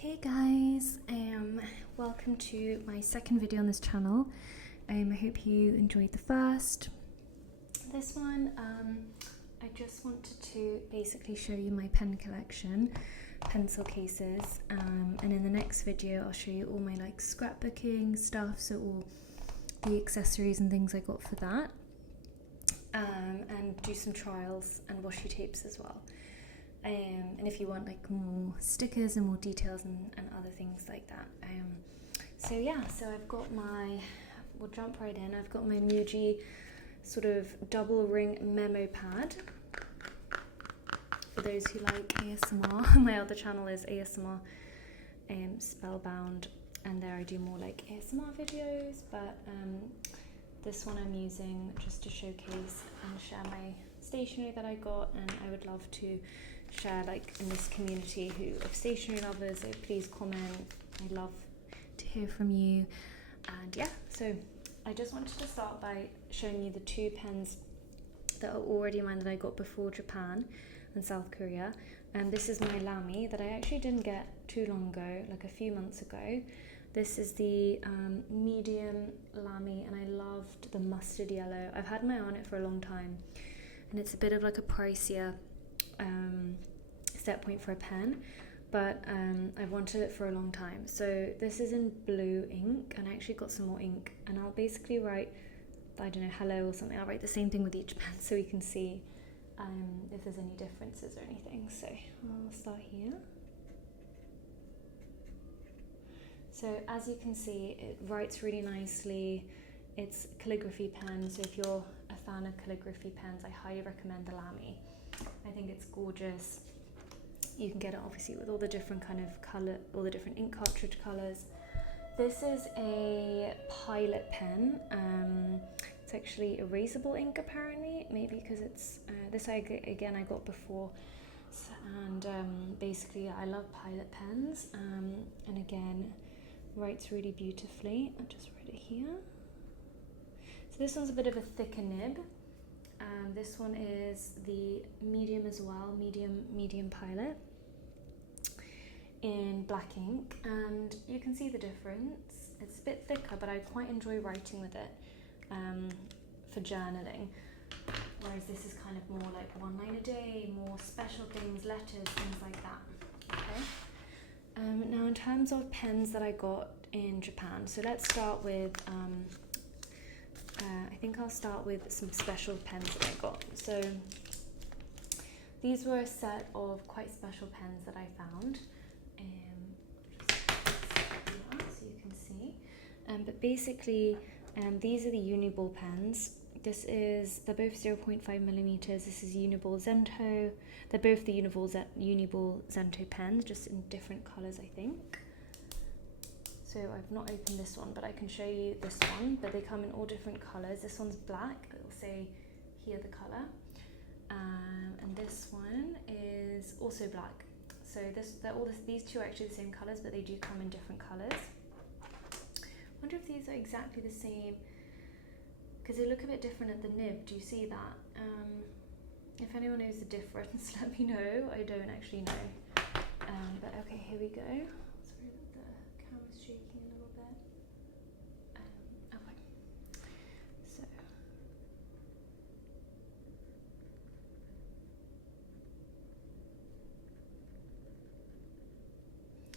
Hey guys, welcome to my second video on this channel. I hope you enjoyed the first. This one, I just wanted to basically show you my pen collection, pencil cases, and in the next video I'll show you all my like scrapbooking stuff, so all the accessories and things I got for that, and do some trials and washi tapes as well. And if you want like more stickers and more details and other things like that. So I've got we'll jump right in. I've got my Muji sort of double ring memo pad. For those who like ASMR, my other channel is ASMR Spellbound, and there I do more like ASMR videos, but this one I'm using just to showcase and share my stationery that I got, and I would love to share like in this community of stationery lovers, so please comment. I'd love to hear from you. And yeah, so I just wanted to start by showing you the two pens that are already mine that I got before Japan and South Korea. And this is my Lamy that I actually didn't get too long ago, like a few months ago. This is the medium Lamy, and I loved the mustard yellow. I've had my eye on it for a long time, and it's a bit of like a pricier set point for a pen, but I've wanted it for a long time. So this is in blue ink, and I actually got some more ink, and I'll basically write, I don't know, hello or something. I'll write the same thing with each pen so we can see if there's any differences or anything. So I'll start here. So as you can see, it writes really nicely. It's a calligraphy pen, so if you're a fan of calligraphy pens, I highly recommend the Lamy. I think it's gorgeous. You can get it obviously with all the different kind of colour, all the different ink cartridge colours. This is a Pilot pen. It's actually erasable ink apparently, maybe because it's, this I got before. And basically I love Pilot pens, and again, writes really beautifully. I'll just write it here. So this one's a bit of a thicker nib. This one is the medium as well, medium Pilot in black ink, and you can see the difference. It's a bit thicker, but I quite enjoy writing with it for journaling, whereas this is kind of more like one line a day, more special things, letters, things like that. Okay. Now in terms of pens that I got in Japan, so let's start with I think I'll start with some special pens that I got. So these were a set of quite special pens that I found. So you can see. But basically, these are the Uniball pens. They're both 0.5 millimeters. This is Uniball Zento. They're both the Uniball Zento pens, just in different colors, I think. So I've not opened this one, but I can show you this one, but they come in all different colors. This one's black, it will say here the color. And this one is also black. So these two are actually the same colors, but they do come in different colors. I wonder if these are exactly the same, because they look a bit different at the nib. Do you see that? If anyone knows the difference, let me know. I don't actually know. But okay, here we go. Sorry that the camera's shaking a little bit.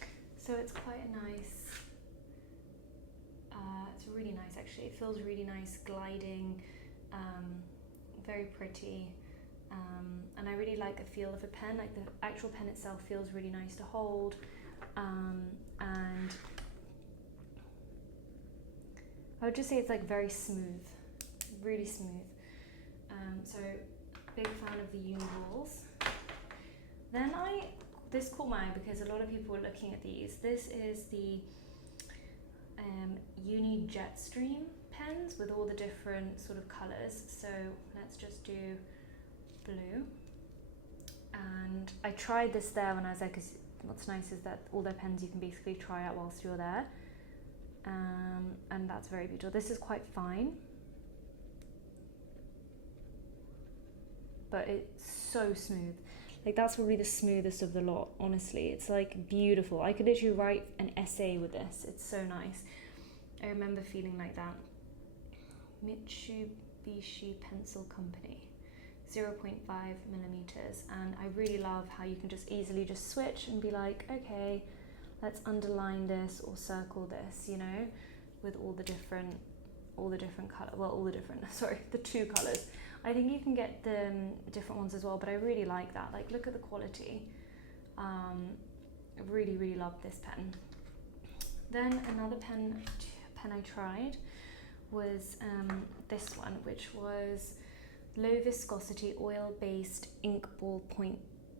Okay. So it's quite a nice, it's really nice actually. It feels really nice, gliding, very pretty. And I really like the feel of a pen, like the actual pen itself feels really nice to hold. And I would just say it's like very smooth, really smooth. So big fan of the Uniballs. Then this caught my eye because a lot of people were looking at these. This is the Uni Jetstream pens with all the different sort of colors. So let's just do blue. And I tried this there when I was there, because what's nice is that all their pens you can basically try out whilst you're there. And that's very beautiful. This is quite fine, but it's so smooth. Like that's probably the smoothest of the lot, honestly. It's like beautiful. I could literally write an essay with this. It's so nice. I remember feeling like that. Mitsubishi Pencil Company, 0.5 millimeters. And I really love how you can just easily just switch and be like, okay, let's underline this or circle this, you know, with all the different color, well, all the different, sorry, the two colors. I think you can get the different ones as well, but I really like that. Like, look at the quality. I really, really love this pen. Then another pen I tried was this one, which was low viscosity oil-based ink ballpoint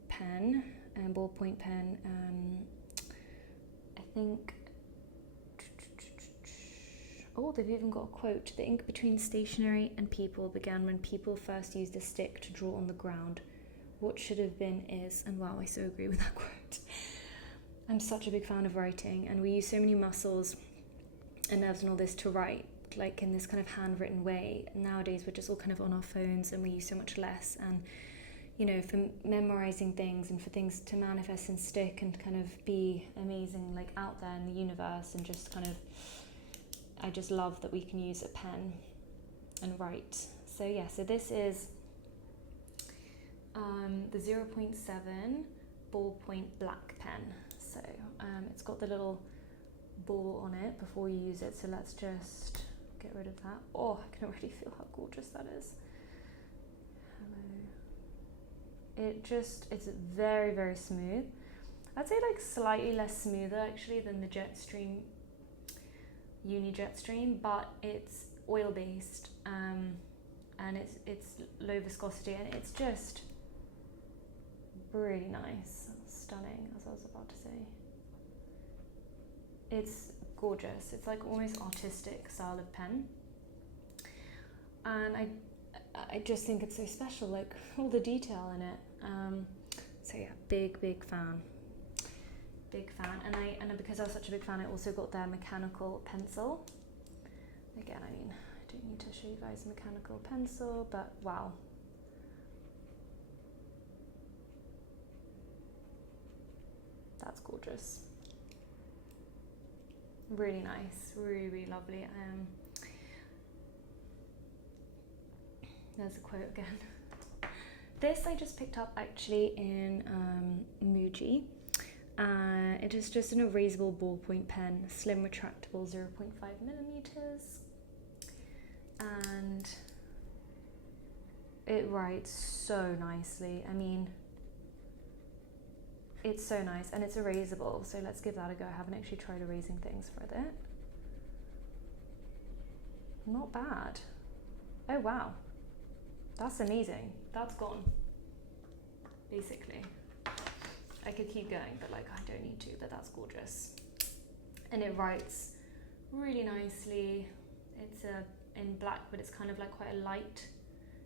pen. I think, oh, they've even got a quote. The ink between stationery and people began when people first used a stick to draw on the ground. What should have been is, and wow, I so agree with that quote. I'm such a big fan of writing, and we use so many muscles and nerves and all this to write, like in this kind of handwritten way. Nowadays, we're just all kind of on our phones and we use so much less. And, you know, for memorizing things and for things to manifest and stick and kind of be amazing, like out there in the universe, and just kind of, I just love that we can use a pen and write. So yeah, so this is the 0.7 ballpoint black pen. So it's got the little ball on it before you use it. So let's just get rid of that. Oh, I can already feel how gorgeous that is. Hello. It's very, very smooth. I'd say like slightly less smoother actually than the Jetstream Uni Jetstream, but it's oil based and it's low viscosity, and it's just really nice, stunning, as I was about to say. It's gorgeous. It's like almost artistic style of pen, and I just think it's so special, like all the detail in it. So yeah, big fan. And because I was such a big fan, I also got their mechanical pencil. Again, I mean, I don't need to show you guys a mechanical pencil, but wow. That's gorgeous. Really nice, really, really lovely. There's a quote again. This I just picked up actually in Muji. It is just an erasable ballpoint pen, slim retractable, 0.5 millimeters, and it writes so nicely. I mean, it's so nice, and it's erasable, so let's give that a go. I haven't actually tried erasing things with it. Not bad. Oh wow, that's amazing. That's gone, basically. I could keep going, but like I don't need to, but that's gorgeous. And it writes really nicely. It's in black, but it's kind of like quite a light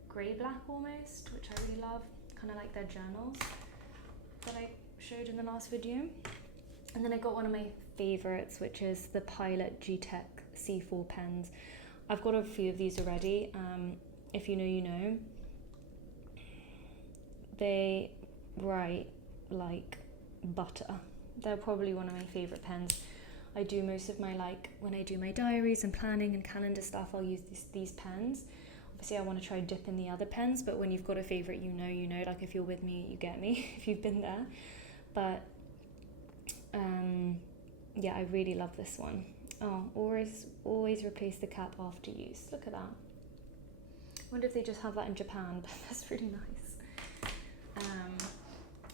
grey black almost, which I really love. Kind of like their journals that I showed in the last video. And then I got one of my favorites, which is the Pilot G-Tech C4 pens. I've got a few of these already. If you know, you know. They write like butter. They're probably one of my favorite pens. I do most of my, like when I do my diaries and planning and calendar stuff, I'll use these pens. Obviously I want to try dip in the other pens, but when you've got a favorite, you know, like if you're with me, you get me if you've been there. But yeah, I really love this one. Oh, always replace the cap after use. Look at that. Wonder if they just have that in Japan, but that's really nice.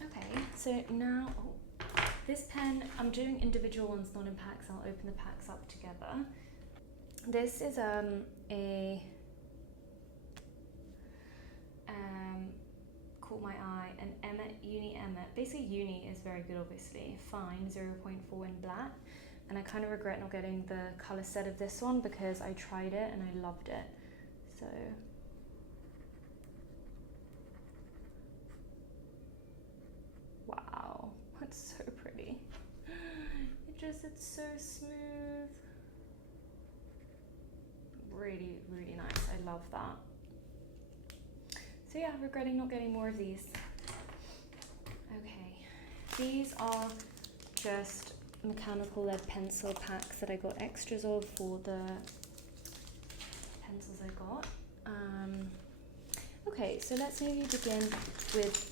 Okay, so now this pen, I'm doing individual ones, not in packs. I'll open the packs up together. This is caught my eye, an Emmet, Uni Emmet. Basically Uni is very good, obviously. Fine, 0.4 in black. And I kind of regret not getting the colour set of this one because I tried it and I loved it. So wow, that's so pretty. It's so smooth. Really, really nice. I love that. So yeah, regretting not getting more of these. These are just mechanical lead pencil packs that I got extras of for the pencils I got. Okay, so let's maybe begin with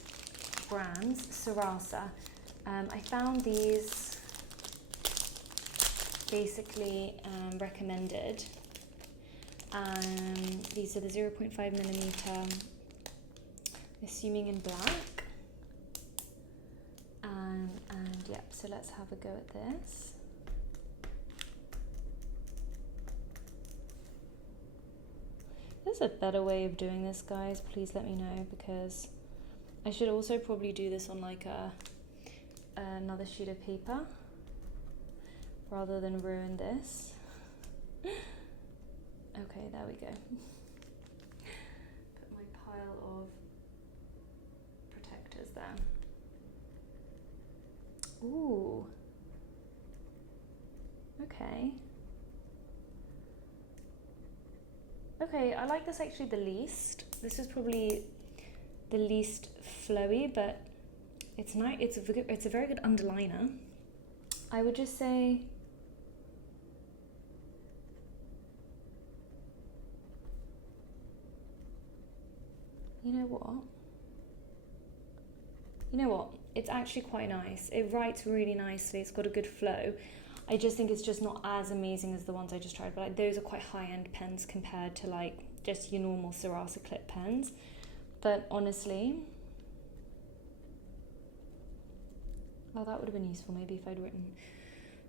brands. Sarasa. I found these basically recommended. These are the 0.5 millimeter, assuming in black. And yeah, so let's have a go at this. There's a better way of doing this, guys. Please let me know, because I should also probably do this on like another sheet of paper rather than ruin this. Okay, there we go. Put my pile of protectors there. Ooh. Okay. Okay, I like this actually the least. This is probably the least flowy, but it's nice. It's a very good underliner. I would just say you know what? It's actually quite nice. It writes really nicely. It's got a good flow. I just think it's just not as amazing as the ones I just tried. But like, those are quite high-end pens compared to like just your normal Sarasa clip pens. But honestly, well, that would have been useful maybe if I'd written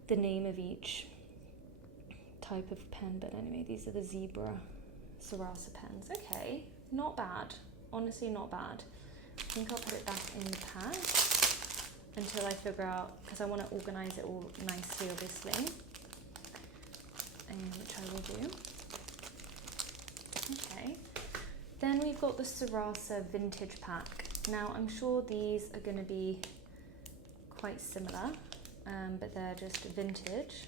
the name of each type of pen. But anyway, these are the Zebra Sarasa pens. Okay, not bad. Honestly, not bad. I think I'll put it back in the pack until I figure out, because I want to organise it all nicely, obviously, which I will do. Okay, then we've got the Sarasa vintage pack. Now, I'm sure these are going to be quite similar, but they're just vintage.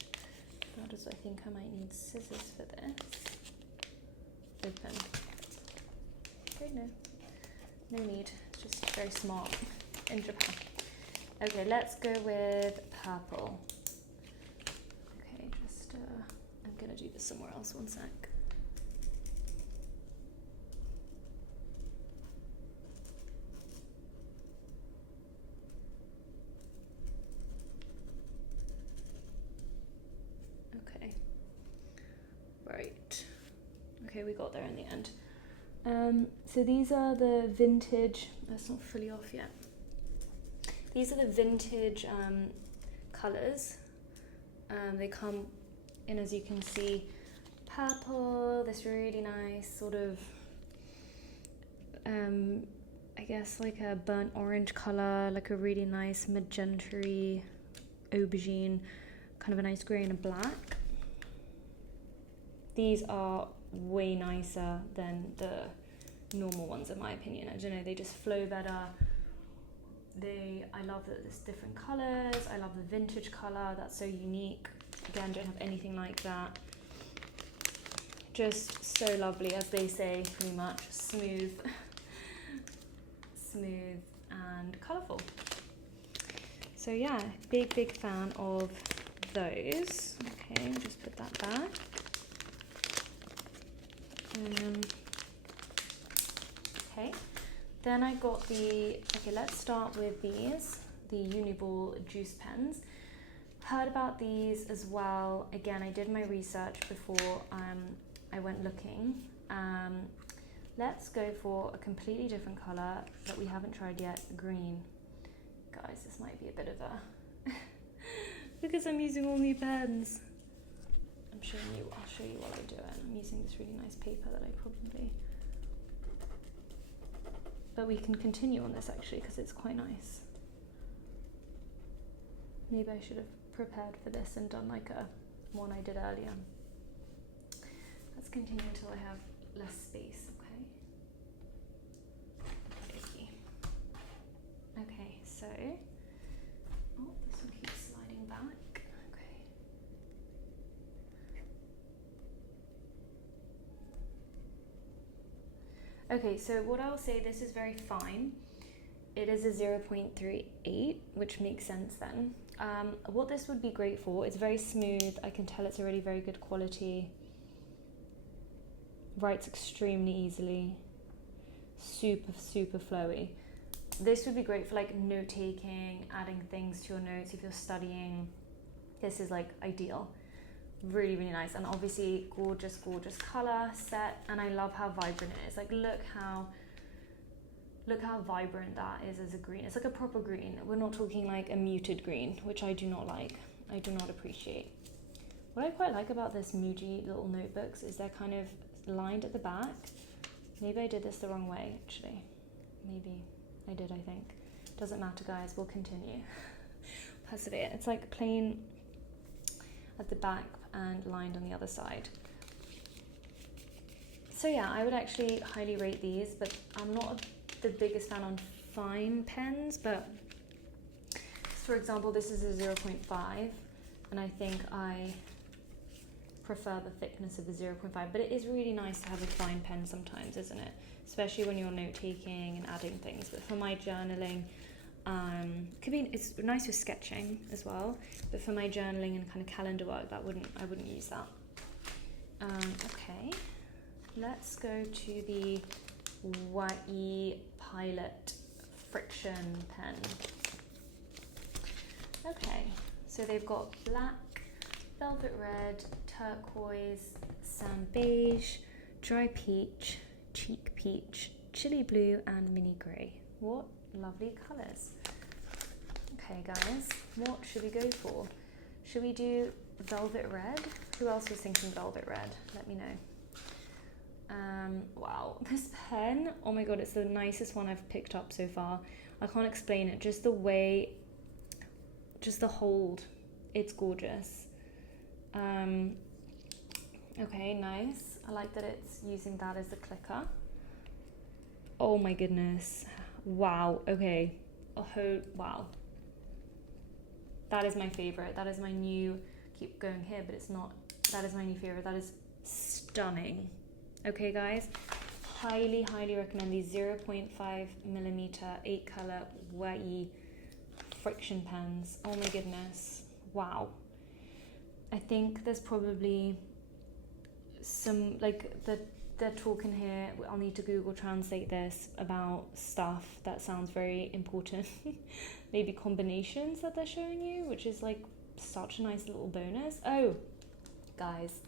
How does I think I might need scissors for this? Open. Okay, no need. Just very smart in Japan. Okay, let's go with purple. Okay, just I'm gonna do this somewhere else. One sec. Okay. Right. Okay, we got there in the end. So these are the vintage. That's not fully off yet. These are the vintage colours. They come in, as you can see, purple, this really nice sort of, I guess like a burnt orange colour, like a really nice magenta-y aubergine, kind of a nice grey and a black. These are way nicer than the normal ones in my opinion. I don't know, they just flow better. I love that there's different colours. I love the vintage colour, that's so unique. Again, don't have anything like that. Just so lovely, as they say, pretty much smooth and colourful. So yeah, big fan of those. Okay, just put that back. Okay, then I got okay, let's start with these, the Uniball juice pens. Heard about these as well. Again, I did my research before I went looking. Let's go for a completely different colour that we haven't tried yet, green. Guys, this might be a bit of a because I'm using all new pens. I'll show you while I do it. I'm using this really nice paper that I probably... But we can continue on this actually because it's quite nice. Maybe I should have prepared for this and done like a one I did earlier. Let's continue until I have less space, okay? Okay, so... Oh, this one keeps sliding back. Okay, so what I'll say, this is very fine. it is a 0.38, which makes sense then. What this would be great for, it's very smooth. I can tell it's already very good quality. Writes extremely easily. Super, super flowy. This would be great for like note taking, adding things to your notes if you're studying. This is like ideal. Really, really nice. And obviously gorgeous, gorgeous color set. And I love how vibrant it is. Like look how vibrant that is as a green. It's like a proper green. We're not talking like a muted green, which I do not like. I do not appreciate. What I quite like about this Muji little notebooks is they're kind of lined at the back. Maybe I did this the wrong way, actually. Maybe I did, I think. Doesn't matter, guys. We'll continue. Persevere. It's like plain at the back and lined on the other side. So yeah, I would actually highly rate these, but I'm not the biggest fan on fine pens, but for example, this is a 0.5, and I think I prefer the thickness of the 0.5, but it is really nice to have a fine pen sometimes, isn't it? Especially when you're note taking and adding things. But for my journaling, it's nice for sketching as well, but for my journaling and kind of calendar work, I wouldn't use that. Okay, let's go to the YE Pilot Friction pen. Okay, so they've got black, velvet red, turquoise, sand beige, dry peach, cheek peach, chili blue, and mini grey. What lovely colours. Okay guys, what should we go for? Should we do velvet red? Who else was thinking velvet red? Let me know. Wow, this pen, oh my god, it's the nicest one I've picked up so far. I can't explain it, just the way, just the hold, it's gorgeous. Okay, nice. I like that it's using that as the clicker. Oh my goodness. Wow, okay. Wow. That is my favorite. That is my new, keep going here, but it's not, that is my new favorite. That is stunning. Okay, guys. Highly, highly recommend these 0.5 millimeter 8 color YE friction pens. Oh my goodness. Wow. I think there's probably some, like, they're talking here, I'll need to Google translate this about stuff that sounds very important. Maybe combinations that they're showing you, which is like such a nice little bonus. Oh, guys,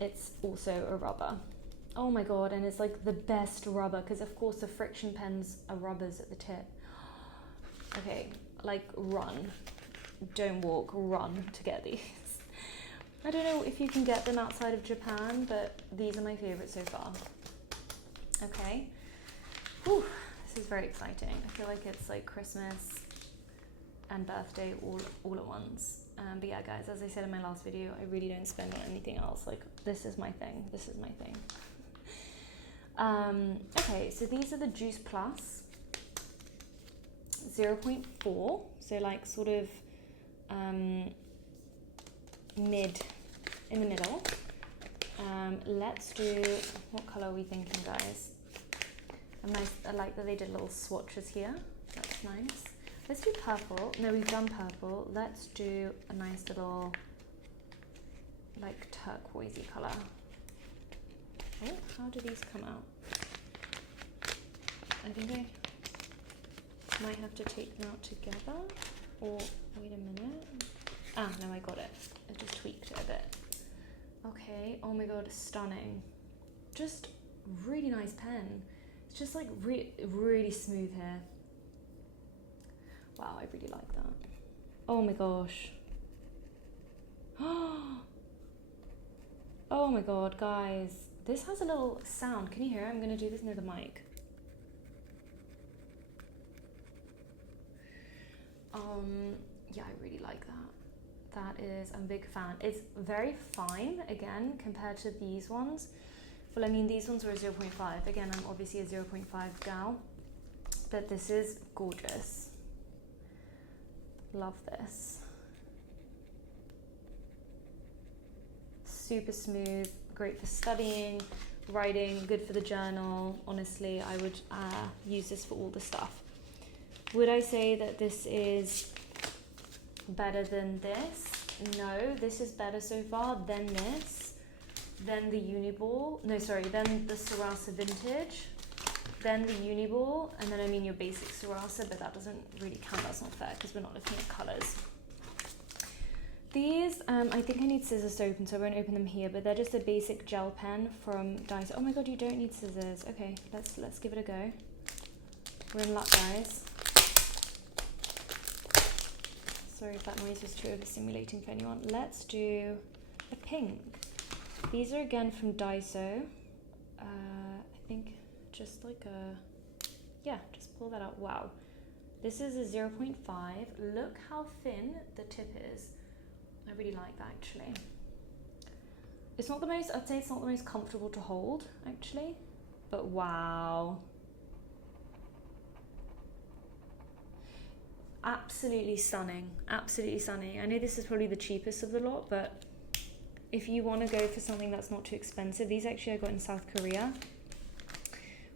it's also a rubber. Oh my god, and it's like the best rubber, because of course the friction pens are rubbers at the tip. Okay, like run. Don't walk, run to get these. I don't know if you can get them outside of Japan, but these are my favourites so far. Okay. Whew, this is very exciting. I feel like it's like Christmas and birthday all at once. But yeah, guys, as I said in my last video, I really don't spend on anything else. Like, this is my thing. This is my thing. Okay, so these are the Juice Plus 0.4. So like sort of mid, in the middle. Let's do, what color are we thinking, guys? I like that they did little swatches here. That's nice. Let's do purple. No, we've done purple. Let's do a nice little, like, turquoisey color. Oh, how do these come out? I think I might have to take them out together. Or, wait a minute. Ah, no, I got it. I just tweaked it a bit. Okay, oh my god, stunning. Just really nice pen. It's just like really smooth here. Wow, I really like that. Oh my gosh. Oh my god, guys. This has a little sound. Can you hear it? I'm going to do this near the mic. Yeah, I really like that. That is, I'm a big fan. It's very fine, again, compared to these ones. Well, I mean, these ones were a 0.5. Again, I'm obviously a 0.5 gal, but this is gorgeous. Love this. Super smooth, great for studying, writing, good for the journal. Honestly, I would use this for all the stuff. Would I say that this is better than this? No, this is better so far than this, then the Uniball, no sorry, then the Sarasa Vintage, then the Uniball, and then I mean your basic Sarasa, but that doesn't really count, that's not fair because we're not looking at colours. These, I think I need scissors to open, so I won't open them here, but they're just a basic gel pen from Daiso. Oh my god, you don't need scissors. Okay, let's give it a go. We're in luck, guys. Sorry if that noise was too overstimulating for anyone. Let's do a pink. These are again from Daiso. I think just like yeah, just pull that out. Wow. This is a 0.5. Look how thin the tip is. I really like that actually. It's not the most, I'd say it's not the most comfortable to hold actually, but wow. Absolutely stunning, absolutely stunning. I know this is probably the cheapest of the lot, but if you want to go for something that's not too expensive, these actually I got in South Korea.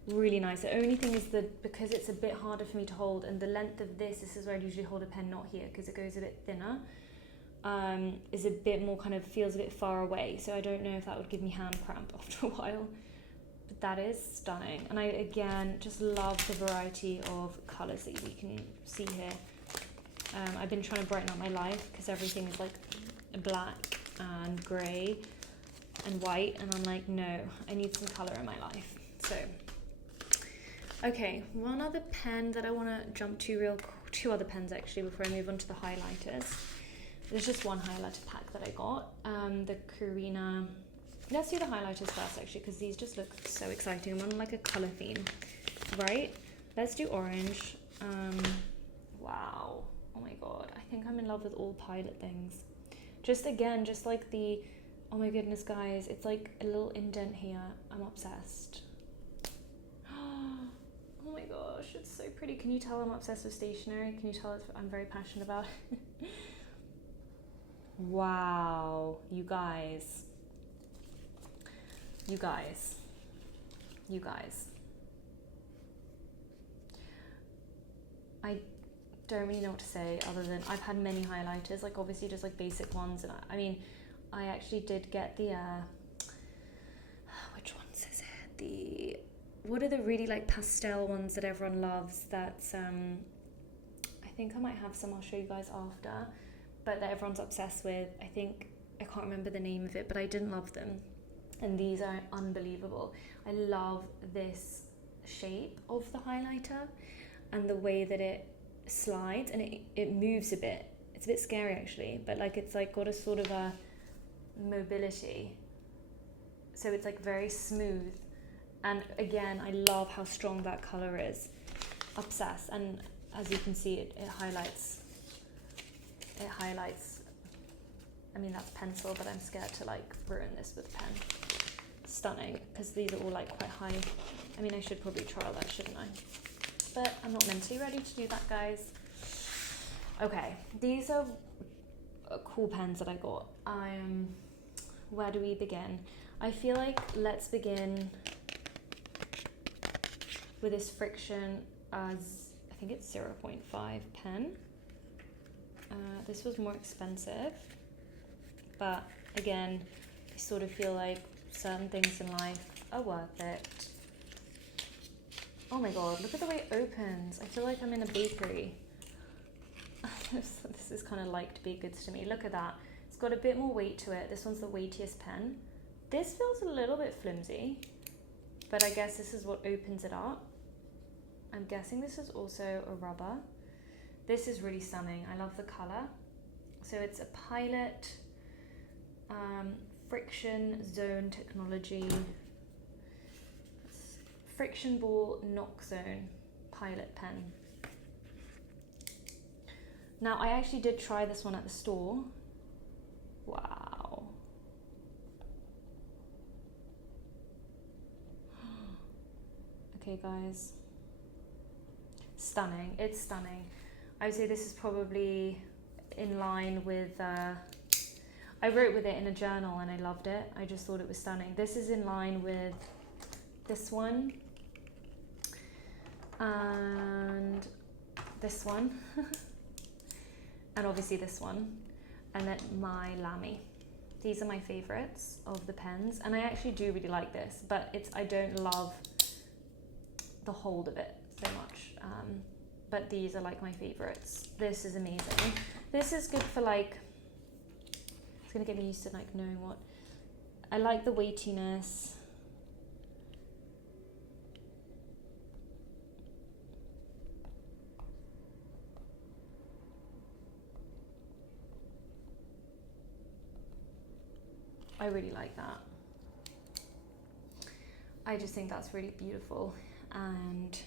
Really nice. The only thing is that because it's a bit harder for me to hold, and the length of this is where I usually hold a pen, not here, because it goes a bit thinner. Is a bit more kind of feels a bit far away, so I don't know if that would give me hand cramp after a while, but that is stunning. And I again just love the variety of colors that we can see here. I've been trying to brighten up my life because everything is like black and grey and white, and I'm like, no, I need some color in my life. So okay, one other pen that I want to jump to two other pens actually before I move on to the highlighters. There's just one highlighter pack that I got, the Karina. Let's do the highlighters first actually, because these just look so exciting. I'm on like a color theme, right? Let's do orange. Wow, oh my god, I think I'm in love with all Pilot things. Just again, just like the, oh my goodness guys, it's like a little indent here. I'm obsessed. Oh my gosh, it's so pretty. Can you tell I'm obsessed with stationery? Can you tell I'm very passionate about it? Wow, you guys. I don't really know what to say other than I've had many highlighters, like obviously just like basic ones, and I mean, I actually did get the, which ones is it? What are the really like pastel ones that everyone loves? That's, I think I might have some, I'll show you guys after, but that everyone's obsessed with. I think, I can't remember the name of it, but I didn't love them. And these are unbelievable. I love this shape of the highlighter and the way that it slides and it moves a bit. It's a bit scary actually, but like it's like got a sort of a mobility. So it's like very smooth. And again, I love how strong that color is. Obsessed. And as you can see, it highlights, I mean that's pencil, but I'm scared to like ruin this with a pen. Stunning, because these are all like quite high. I mean, I should probably trial that, shouldn't I? But I'm not mentally ready to do that, guys. Okay, these are cool pens that I got. Where do we begin? I feel like let's begin with this Friction, I think it's 0.5 pen. This was more expensive, but again, I sort of feel like certain things in life are worth it. Oh my god, look at the way it opens. I feel like I'm in a bakery. This is kind of like baked goods to me. Look at that. It's got a bit more weight to it. This one's the weightiest pen. This feels a little bit flimsy, but I guess this is what opens it up. I'm guessing this is also a rubber. This is really stunning. I love the color. So it's a Pilot Friction Zone Technology Friction Ball Knock Zone Pilot pen. Now I actually did try this one at the store. Wow. Okay guys, stunning. It's stunning. I would say this is probably in line with, I wrote with it in a journal and I loved it. I just thought it was stunning. This is in line with this one, and this one, and obviously this one, and then my Lamy. These are my favorites of the pens, and I actually do really like this, but I don't love the hold of it so much. But these are like my favorites. This is amazing. This is good for like, it's gonna get me used to like knowing what, I like the weightiness. I really like that. I just think that's really beautiful and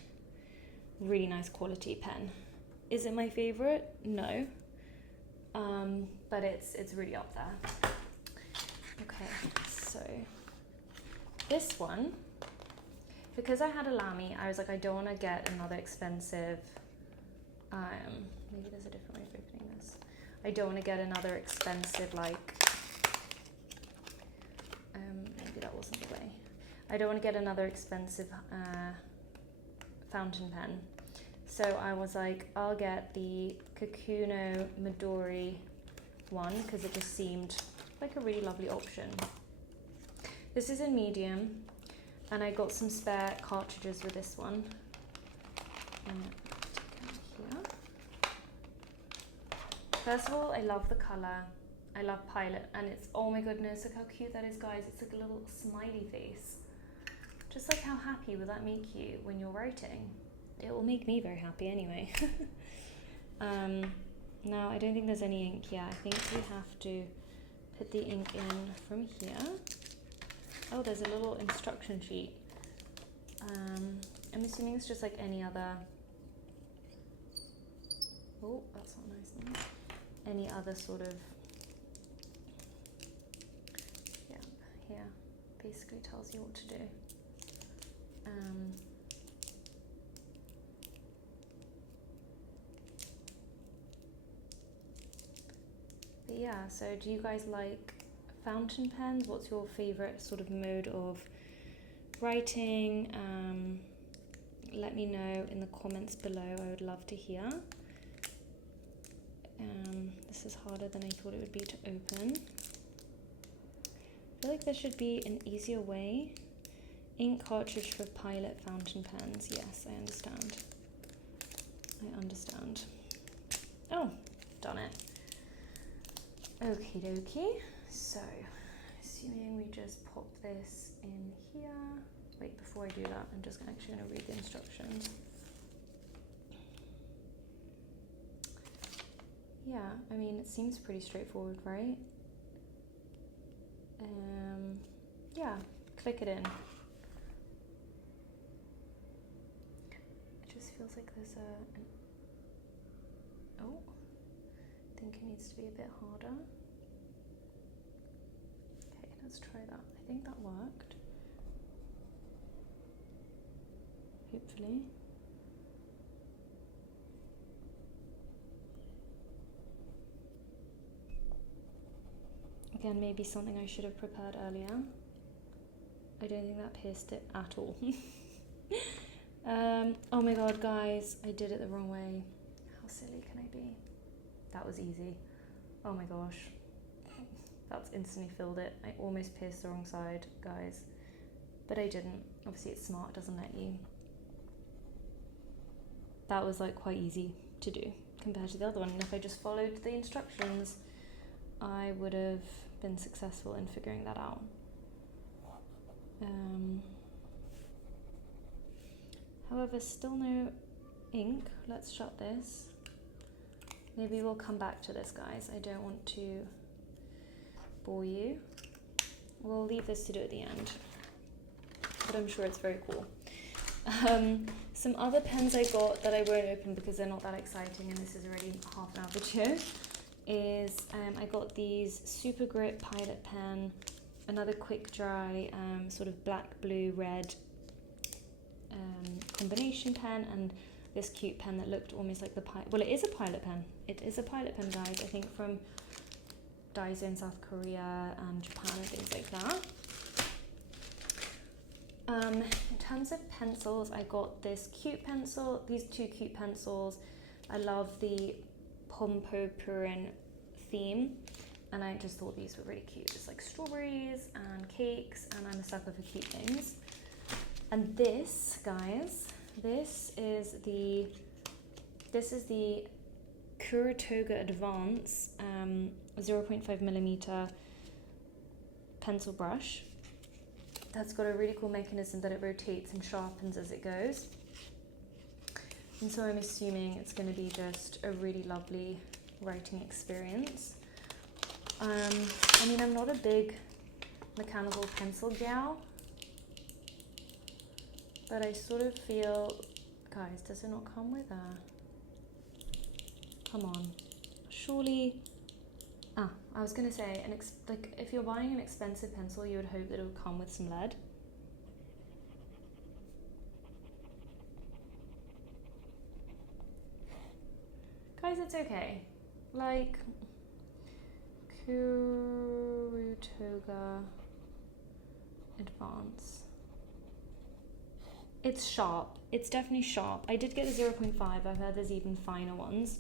really nice quality pen. Is it my favorite? No. But it's really up there. Okay, so this one, because I had a Lamy, I was like, I don't want to get another expensive, maybe there's a different way of opening this. I don't want to get another expensive, like, maybe that wasn't the way. I don't want to get another expensive fountain pen. So I was like, I'll get the Kakuno Midori one because it just seemed like a really lovely option. This is in medium, and I got some spare cartridges with this one. Here. First of all, I love the color. I love Pilot, and it's, oh my goodness, look how cute that is, guys. It's like a little smiley face. Just like how happy would that make you when you're writing? It will make me very happy anyway. Now, I don't think there's any ink here. I think we have to put the ink in from here. Oh, there's a little instruction sheet. I'm assuming it's just like any other, oh, that's not nice. Any other sort of, yeah, here, basically tells you what to do. But yeah, so do you guys like fountain pens? What's your favorite sort of mode of writing? Let me know in the comments below. I would love to hear. This is harder than I thought it would be to open. I feel like there should be an easier way. Ink cartridge for Pilot fountain pens. Yes, I understand. I understand. Oh, darn it. Okie dokie. So, assuming we just pop this in here. Wait, before I do that, I'm just actually going to read the instructions. Yeah, I mean, it seems pretty straightforward, right? Yeah, click it in. It just feels like there's oh, I think it needs to be a bit harder. Okay, let's try that. I think that worked. Hopefully. Again, maybe something I should have prepared earlier. I don't think that pierced it at all. Oh my god, guys, I did it the wrong way. How silly can I be? That was easy. Oh my gosh. That's instantly filled it. I almost pierced the wrong side, guys. But I didn't. Obviously it's smart, it doesn't let you. That was like quite easy to do compared to the other one. And if I just followed the instructions, I would have been successful in figuring that out. However, still no ink. Let's shut this. Maybe we'll come back to this, guys. I don't want to bore you. We'll leave this to do at the end, but I'm sure it's very cool. Some other pens I got that I won't open because they're not that exciting, and this is already half an hour video, is I got these Super Grip Pilot pen, another quick dry sort of black, blue, red combination pen, and this cute pen that looked almost like the Pilot. Well, it is a Pilot pen. It is a Pilot pen, guys. I think from Daiso in South Korea and Japan and things like that. In terms of pencils, I got this cute pencil, these two cute pencils. I love the Pompo Purin theme, and I just thought these were really cute. It's like strawberries and cakes, and I'm a sucker for cute things. And this, guys, this is the Kuratoga Advance 0.5 millimeter pencil brush. That's got a really cool mechanism that it rotates and sharpens as it goes. And so I'm assuming it's going to be just a really lovely writing experience. I mean, I'm not a big mechanical pencil gal, but I sort of feel, guys, does it not come with a, come on, surely, I was going to say, like, if you're buying an expensive pencil, you would hope that it would come with some lead. Guys, it's okay. Like, Kuratoga Advance. It's sharp. It's definitely sharp. I did get a 0.5. I've heard there's even finer ones.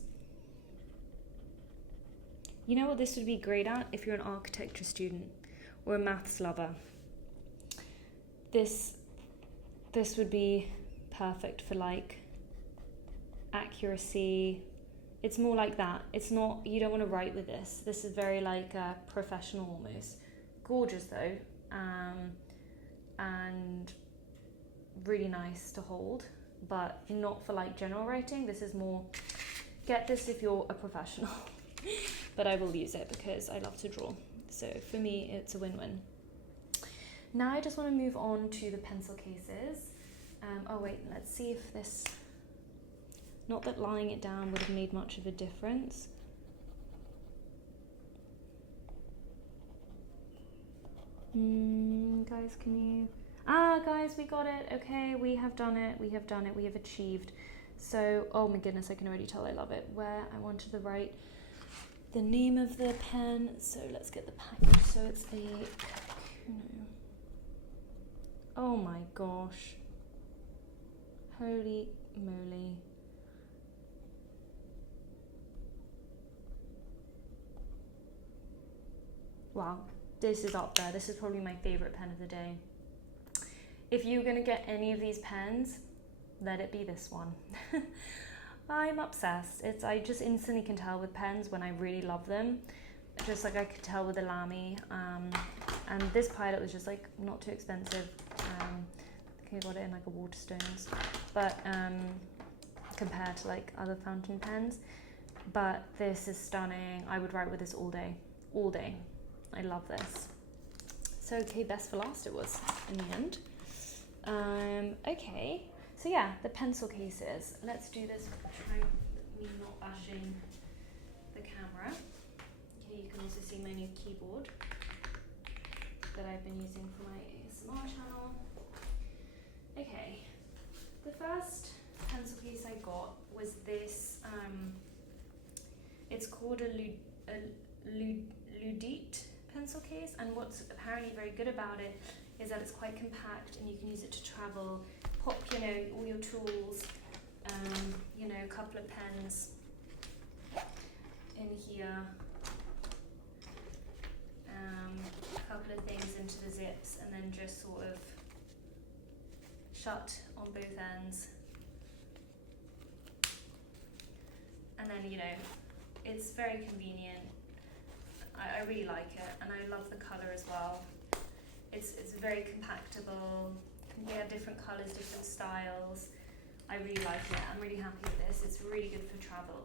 You know what this would be great at if you're an architecture student or a maths lover? This would be perfect for like accuracy. It's more like that. It's not, you don't want to write with this. This is very like professional almost. Gorgeous though, and really nice to hold, but not for like general writing. This is more, get this if you're a professional. But I will use it because I love to draw. So for me, it's a win-win. Now I just want to move on to the pencil cases. Oh wait, let's see if this, not that lying it down would have made much of a difference. Guys, can you, guys, we got it. Okay, we have done it, we have done it, we have achieved. So, oh my goodness, I can already tell I love it. Where I wanted to write the name of the pen, so let's get the package. So it's a, oh my gosh, holy moly. Wow, this is up there. This is probably my favorite pen of the day. If you're gonna get any of these pens, let it be this one. I'm obsessed. I just instantly can tell with pens when I really love them. Just like I could tell with the Lamy. And this Pilot was just like not too expensive. I think I got it in like a Waterstones. But compared to like other fountain pens. But this is stunning. I would write with this all day. All day. I love this. So okay, best for last it was in the end. Okay. So yeah, the pencil cases. Let's do this. Try me not bashing the camera. Okay, you can also see my new keyboard that I've been using for my ASMR channel. Okay, the first pencil case I got was this. It's called a Ludite pencil case, and what's apparently very good about it is that it's quite compact and you can use it to travel. Pop, all your tools, a couple of pens in here, a couple of things into the zips, and then just sort of shut on both ends. And then, it's very convenient. I really like it, and I love the colour as well. It's very compactable. Yeah, different colours, different styles. I really like it. I'm really happy with this. It's really good for travel.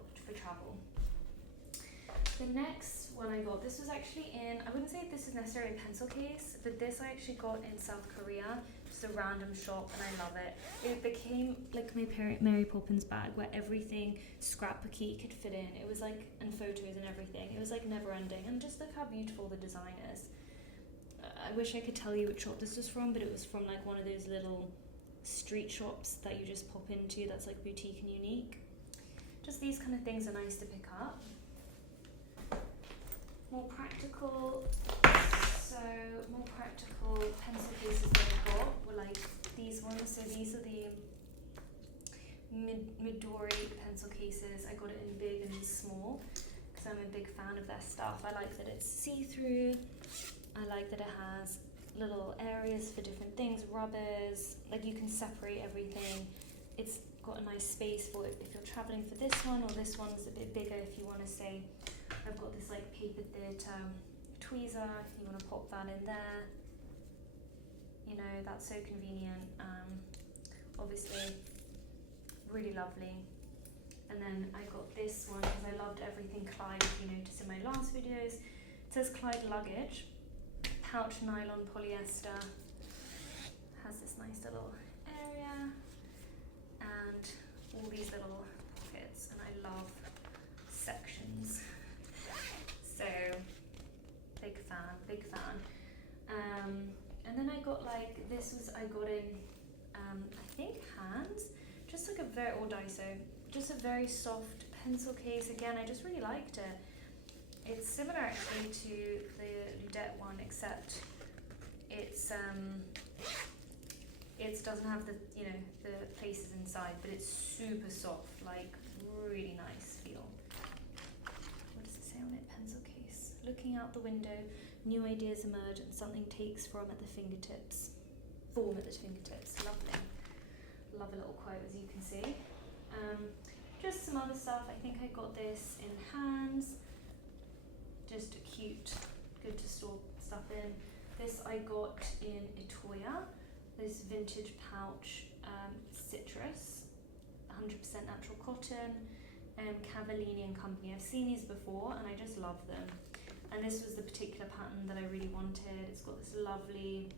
The next one I got, this was actually in, I wouldn't say this is necessarily a pencil case, but this I actually got in South Korea, just a random shop, and I love it. It became like my Mary Poppins bag where everything scrapbooky could fit in. It was like, and photos and everything. It was like never ending, and just look how beautiful the design is. I wish I could tell you which shop this was from, but it was from like one of those little street shops that you just pop into that's like boutique and unique. Just these kind of things are nice to pick up. More practical pencil cases that I got were like ones. So these are the Midori pencil cases. I got it in big and in small because I'm a big fan of their stuff. I like that it's see-through. I like that it has little areas for different things, rubbers, like you can separate everything. It's got a nice space for it if you're traveling for this one, or this one's a bit bigger if you want to say, I've got this like paper theatre tweezer, you want to pop that in there. You know, that's so convenient. Obviously, really lovely. And then I got this one because I loved everything Clyde, if you noticed in my last videos. It says Clyde luggage, pouch nylon polyester, has this nice little area, and all these little pockets, and I love sections. So, big fan, big fan. And then I got like, I got in, I think hands, just like a very, or Daiso, just a very soft pencil case. Again, I just really liked it. It's similar actually to the Ludette one, except it doesn't have the, you know, the places inside, but it's super soft, like really nice feel. What does it say on it? Pencil case. Looking out the window, new ideas emerge and something takes form at the fingertips. Lovely. Love a little quote, as you can see. Just some other stuff. I think I got this in hands. Just cute, good to store stuff in. This I got in Itoya. This vintage pouch, citrus, 100% natural cotton, Cavallini and Company. I've seen these before and I just love them. And this was the particular pattern that I really wanted. It's got this lovely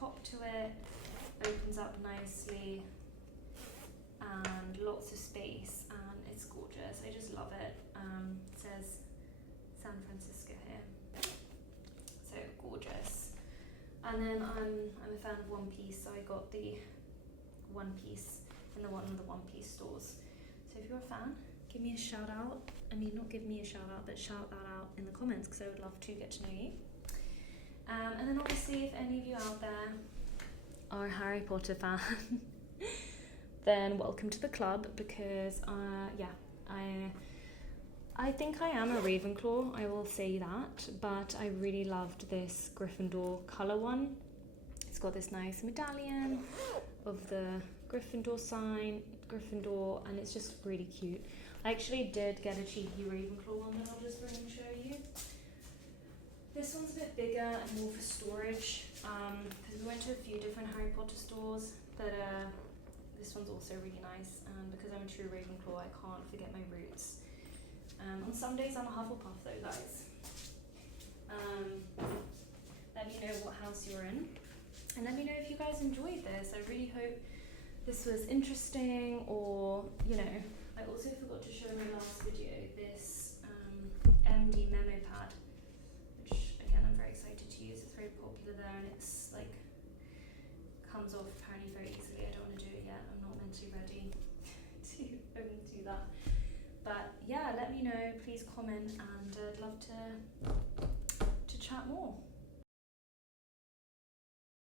top to it, opens up nicely, and lots of space, and it's gorgeous. I just love it. It says San Francisco here, so gorgeous. And then I'm a fan of One Piece, so I got the One Piece in one of the One Piece stores. So if you're a fan, give me a shout out. I mean, not give me a shout out, but shout that out in the comments because I would love to get to know you. And then obviously, if any of you out there are a Harry Potter fan, then welcome to the club, because I think I am a Ravenclaw, I will say that, but I really loved this Gryffindor colour one. It's got this nice medallion of the Gryffindor sign, Gryffindor, and it's just really cute. I actually did get a cheeky Ravenclaw one that I'll just bring and show you. This one's a bit bigger and more for storage, because we went to a few different Harry Potter stores, but this one's also really nice, and because I'm a true Ravenclaw, I can't forget my roots. On some days I'm a Hufflepuff though, guys. Let me know what house you're in, and let me know if you guys enjoyed this. I really hope this was interesting, or, you know, I also forgot to show in my last video this MD memo pad, which again I'm very excited to use. It's very popular there, and it's like comes off apparently very easily. I don't want to do it yet. I'm not mentally ready to do that. But yeah, let me know. Please comment, and I'd love to chat more.